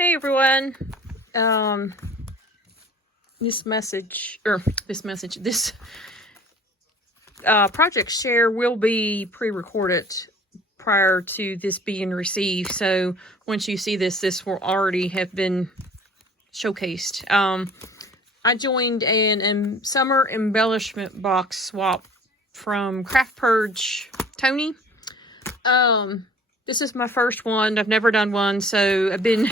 Hey everyone. This project share will be pre-recorded prior to this being received. So once you see this will already have been showcased. I joined an summer embellishment box swap from Craft Purge Tony. This is my first one. I've never done one, so I've been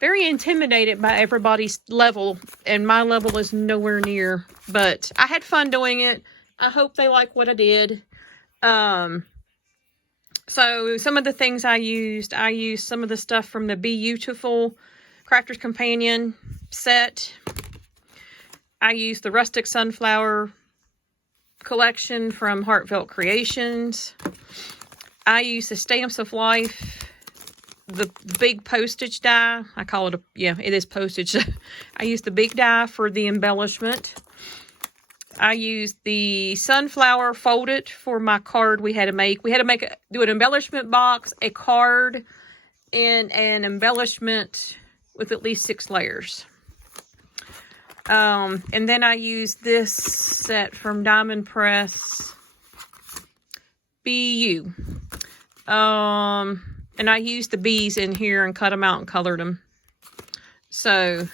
very intimidated by everybody's level, and my level is nowhere near, but I had fun doing it. I hope they like what I did. So some of the things I used some of the stuff from the Beautiful Crafter's Companion set. I used the Rustic Sunflower collection from Heartfelt Creations. I used the Stamps of Life, the big postage die. I call it it is postage. I used the big die for the embellishment. I used the sunflower folded for my card we had to make. We had to do an embellishment box, a card, and an embellishment with at least 6 layers. And then I used this set from Diamond Press BU. And I used the bees in here and cut them out and colored them. So,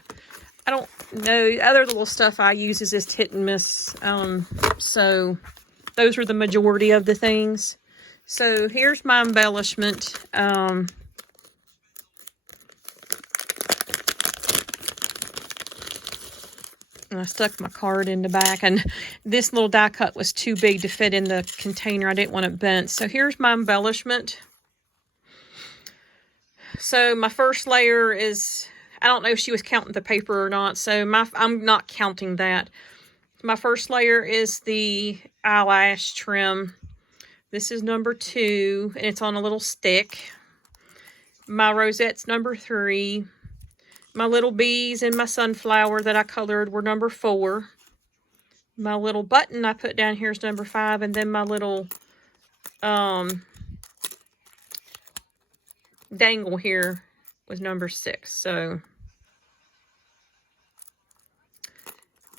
I don't know. Other little stuff I use is just hit and miss. So, those are the majority of the things. So, here's my embellishment. And I stuck my card in the back. And this little die cut was too big to fit in the container. I didn't want it bent. So, here's my embellishment. So my first layer is, I don't know if she was counting the paper or not, so I'm not counting that. My first layer is the eyelash trim. This is number 2, and it's on a little stick. My rosette's number 3. My little bees and my sunflower that I colored were number 4. My little button I put down here is number 5, and then my little dangle here was number 6. So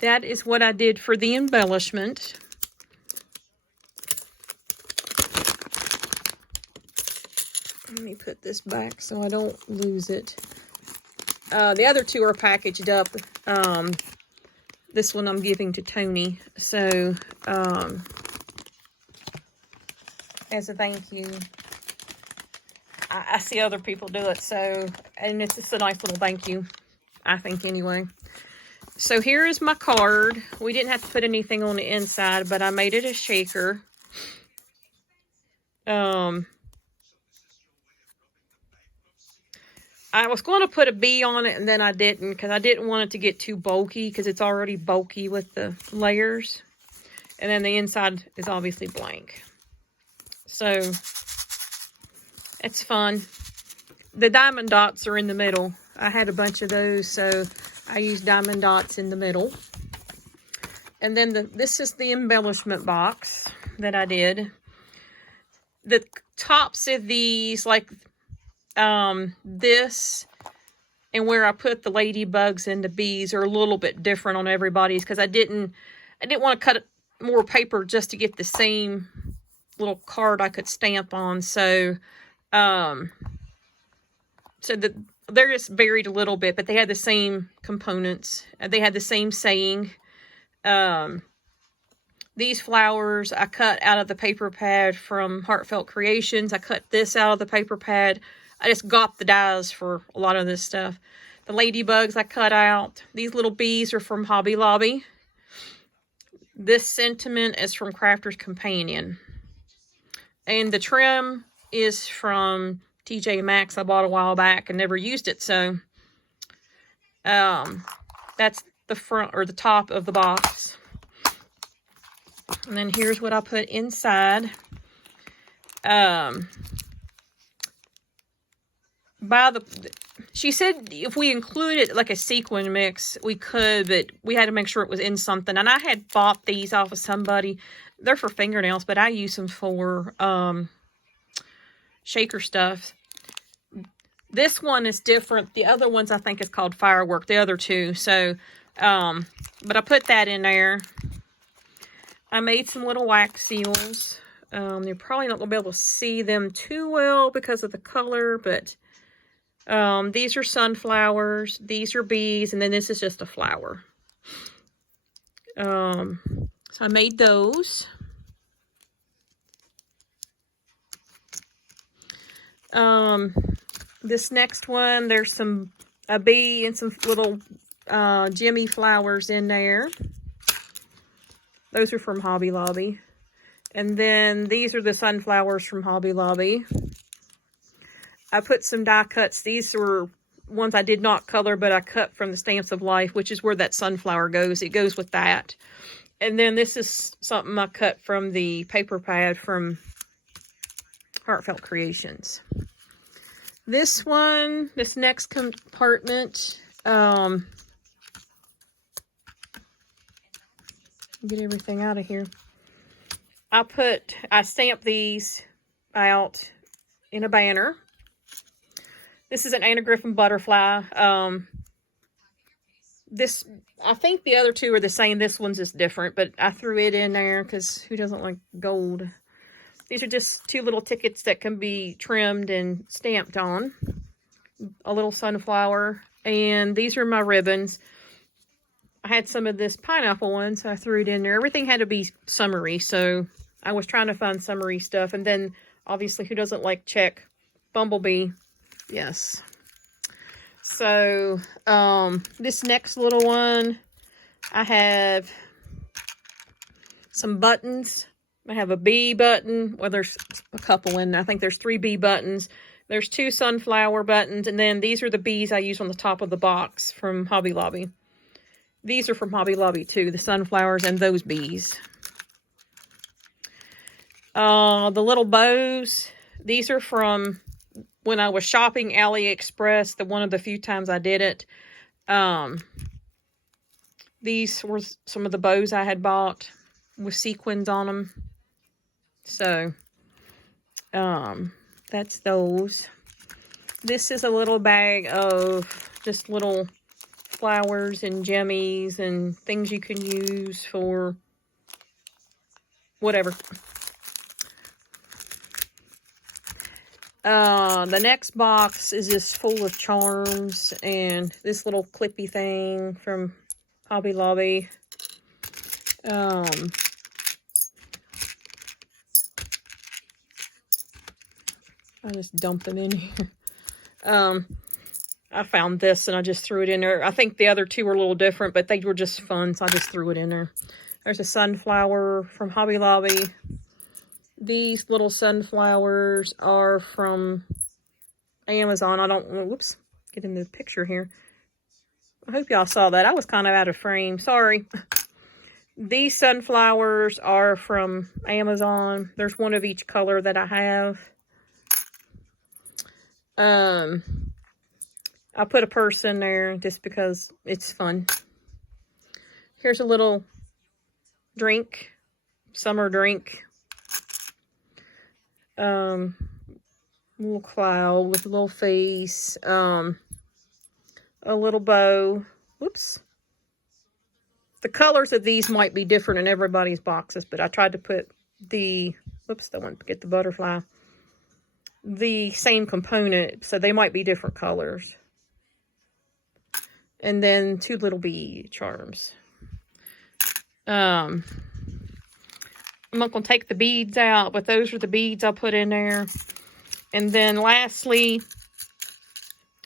that is what I did for the embellishment. Let me put this back so I don't lose it. The other 2 are packaged up. This one I'm giving to Tony. So as a thank you. I see other people do it, so, and it's just a nice little thank you, I think, anyway. So here is my card. We didn't have to put anything on the inside, but I made it a shaker. I was going to put a bee on it, and then I didn't, because I didn't want it to get too bulky, because it's already bulky with the layers. And then the inside is obviously blank. So it's fun. The diamond dots are in the middle. I had a bunch of those, so I used diamond dots in the middle. And then this is the embellishment box that I did. The tops of these, like this, and where I put the ladybugs and the bees are a little bit different on everybody's, because I didn't want to cut more paper just to get the same little card I could stamp on. So they're just varied a little bit, but they had the same components. They had the same saying. These flowers I cut out of the paper pad from Heartfelt Creations. I cut this out of the paper pad. I just got the dies for a lot of this stuff. The ladybugs I cut out. These little bees are from Hobby Lobby. This sentiment is from Crafter's Companion. And the trim is from TJ Maxx. I bought a while back and never used it, so that's the front or the top of the box. And then here's what I put inside. She said if we included like a sequin mix, we could, but we had to make sure it was in something. And I had bought these off of somebody. They're for fingernails, but I use them for shaker stuff. This one is different. The other ones I think is called Firework, the other two. So, but I put that in there. I made some little wax seals. You're probably not going to be able to see them too well because of the color, but these are sunflowers, these are bees, and then this is just a flower. So I made those. This next one, there's a bee and some little Jimmy flowers in there. Those are from Hobby Lobby. And then these are the sunflowers from Hobby Lobby. I put some die cuts. These were ones I did not color, but I cut from the Stamps of Life, which is where that sunflower goes. It goes with that. And then this is something I cut from the paper pad from Heartfelt Creations. This one, this next compartment, get everything out of here. I stamped these out in a banner. This is an Anna Griffin butterfly. I think the other two are the same. This one's just different, but I threw it in there because who doesn't like gold? These are just two little tickets that can be trimmed and stamped on. A little sunflower. And these are my ribbons. I had some of this pineapple one, so I threw it in there. Everything had to be summery, so I was trying to find summery stuff. And then, obviously, who doesn't like check? Bumblebee. Yes. So, this next little one, I have some buttons. I have a bee button. Well, there's a couple in there. I think there's 3 bee buttons. There's 2 sunflower buttons. And then these are the bees I use on the top of the box from Hobby Lobby. These are from Hobby Lobby too. The sunflowers and those bees. The little bows. These are from when I was shopping AliExpress. One of the few times I did it. These were some of the bows I had bought with sequins on them. So, that's those. This is a little bag of just little flowers and jimmies and things you can use for whatever. The next box is just full of charms and this little clippy thing from Hobby Lobby. I just dump them in here. I found this and I just threw it in there. I think the other two were a little different, but they were just fun, so I just threw it in there. There's a sunflower from Hobby Lobby. These little sunflowers are from Amazon. I don't know. Whoops. Get in the picture here. I hope y'all saw that. I was kind of out of frame. Sorry. These sunflowers are from Amazon. There's one of each color that I have. I put a purse in there just because it's fun. Here's a little drink. Summer drink. Little cloud with a little face. A little bow. Whoops. The colors of these might be different in everybody's boxes, but I tried to put the, whoops, I want to get the butterfly, the same component, so they might be different colors. And then 2 little bee charms. I'm not going to take the beads out, but those are the beads I put in there. And then lastly,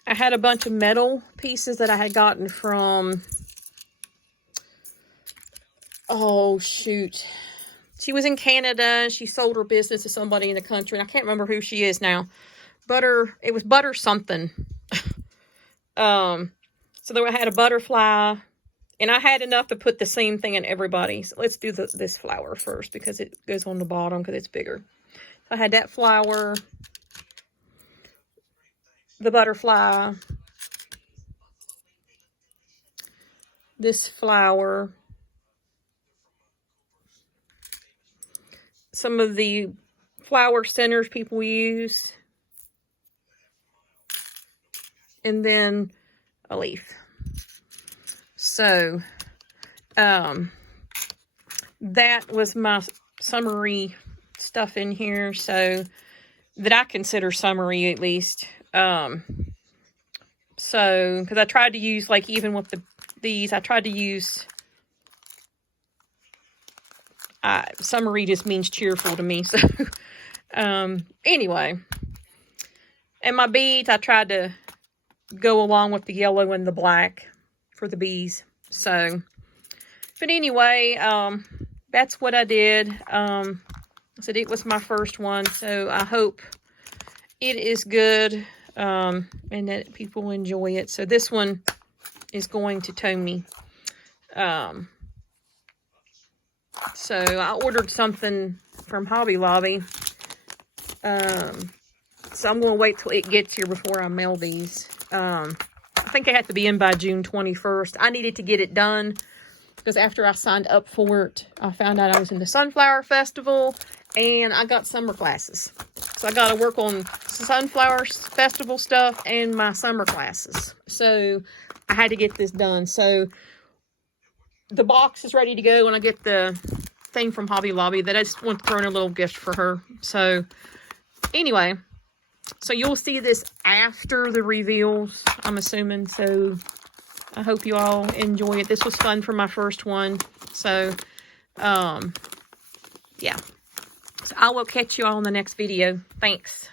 I had a bunch of metal pieces that I had gotten from, oh shoot, she was in Canada. She sold her business to somebody in the country, and I can't remember who she is now. It was Butter something. So there I had a butterfly, and I had enough to put the same thing in everybody. So let's do this flower first because it goes on the bottom because it's bigger. So I had that flower, the butterfly, this flower, some of the flower centers people use. and then a leaf. So, that was my summery stuff in here. So, that I consider summery at least. So, because I tried to use, like, even with these, I tried to use, summery just means cheerful to me. So, anyway. And my beads, I tried to go along with the yellow and the black for the bees. So, but anyway, that's what I did. I said it was my first one, so I hope it is good, and that people enjoy it. So this one is going to Tommy. So I ordered something from Hobby Lobby. So I'm going to wait till it gets here before I mail these. I think they have to be in by June 21st. I needed to get it done because after I signed up for it, I found out I was in the Sunflower Festival and I got summer classes. So I got to work on Sunflower Festival stuff and my summer classes. So I had to get this done. So the box is ready to go when I get the thing from Hobby Lobby that I just want to throw in a little gift for her. So anyway, so you'll see this after the reveals, I'm assuming. So I hope you all enjoy it. This was fun for my first one. So, yeah. So I will catch you all in the next video. Thanks.